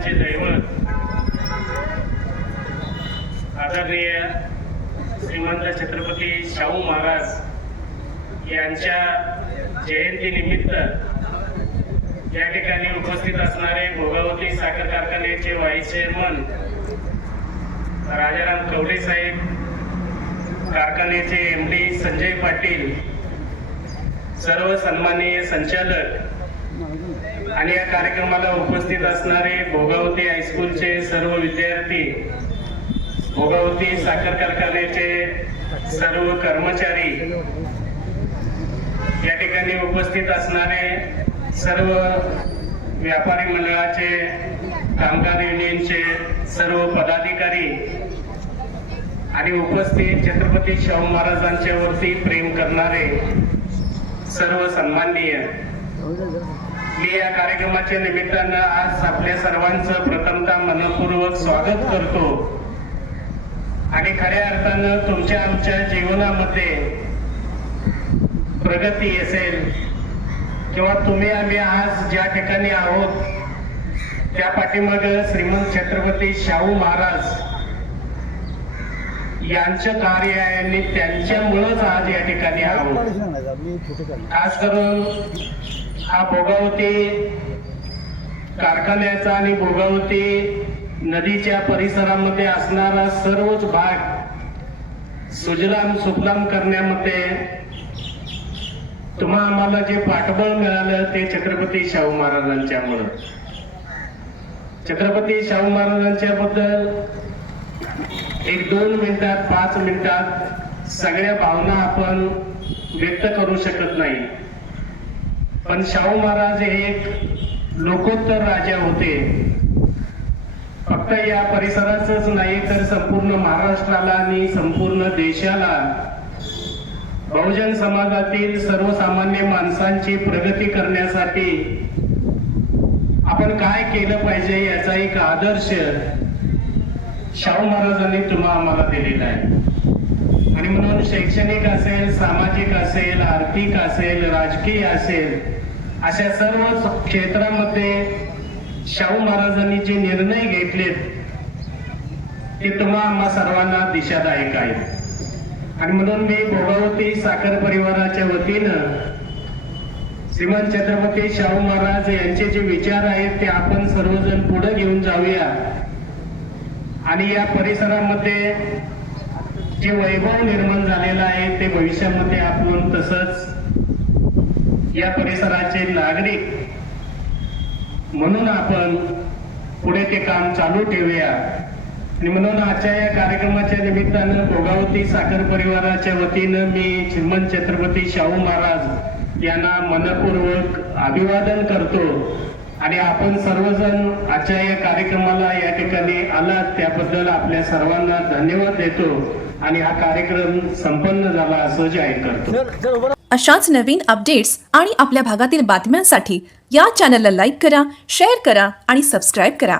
सर्वांचे दैवत आदरणीय श्रीमंत छत्रपती शाहू महाराज यांच्या जयंतीनिमित्त या ठिकाणी उपस्थित असणारे भोगावती साखर कारखान्याचे व्हाईस चेअरमन राजाराम कवडे साहेब, कारखान्याचे एमडी संजय पाटील, सर्व सन्माननीय संचालक आणि या कार्यक्रमाला उपस्थित असणारे भोगावती हायस्कूलचे सर्व विद्यार्थी, भोगावती साखर कारखान्याचे सर्व कर्मचारी, या ठिकाणी उपस्थित असणारे सर्व व्यापारी मंडळाचे, कामगार युनियनचे सर्व पदाधिकारी आणि उपस्थित छत्रपती शाहू महाराजांच्या वरती प्रेम करणारे सर्व सन्माननीय, मी या कार्यक्रमाच्या निमित्तानं आज आपल्या सर्वांचं प्रथमतः मनपूर्वक स्वागत करतो आणि खऱ्या अर्थानं तुमच्या आमच्या जीवनामध्ये प्रगती असेल किंवा तुम्ही आम्ही आज ज्या ठिकाणी आहोत त्या पाठीमागे श्रीमंत छत्रपती शाहू महाराज यांचं कार्य आहे आणि त्यांच्यामुळेच आज या ठिकाणी आहोत। खास करून हा भोगावती कारखान्याचा आणि भोगावती नदीच्या परिसरामध्ये असणारा सर्वच भाग सुजलाम सुफलाम करण्यामध्ये तुम्हा आम्हाला जे पाठबळ मिळालं ते छत्रपती शाहू महाराजांच्यामुळे। छत्रपती शाहू महाराजांच्या बद्दल एक 2 मिनिटात 5 मिनिटात सगळ्या भावना आपण व्यक्त करू शकत नाही, पण शाहू महाराज हे एक लोकोत्तर राजा होते। फक्त या परिसराचंच नाही तर संपूर्ण महाराष्ट्राला आणि संपूर्ण देशाला बहुजन समाजातील सर्वसामान्य माणसांची प्रगती करण्यासाठी आपण काय केलं पाहिजे याचा एक आदर्श शाहू महाराजांनी तुम्हा आम्हाला दिलेला आहे। आणि म्हणून शैक्षणिक असेल, सामाजिक असेल, आर्थिक असेल, राजकीय असेल, अशा सर्व क्षेत्रामध्ये शाहू महाराजांनी जे निर्णय घेतलेत ते तुम्हा आम्हा सर्वांना दिशादायक आहेत। आणि म्हणून मी भोगावती साखर परिवाराच्या वतीनं श्रीमंत छत्रपती शाहू महाराज यांचे जे विचार आहेत ते आपण सर्वजण पुढे घेऊन जाऊया आणि या परिसरामध्ये जे वैभव निर्माण झालेलं आहे ते भविष्यामध्ये आपण तसंच या परिसराचे नागरिक म्हणून आपण पुढे ते काम चालू ठेवूया। आणि म्हणून आजच्या या कार्यक्रमाच्या निमित्तानं भोगावती साखर परिवाराच्या वतीनं मी श्रीमंत छत्रपती शाहू महाराज यांना मनपूर्वक अभिवादन करतो आणि आपण सर्वजण आजच्या या कार्यक्रमाला या ठिकाणी आलात त्याबद्दल आपल्या सर्वांना धन्यवाद देतो आणि हा कार्यक्रम संपन्न झाला असं जाहीर करतो। अशाच नवीन अपडेट्स आणि आपल्या भागातील बातम्यांसाठी या चॅनलला लाईक करा, शेअर करा आणि सबस्क्राईब करा।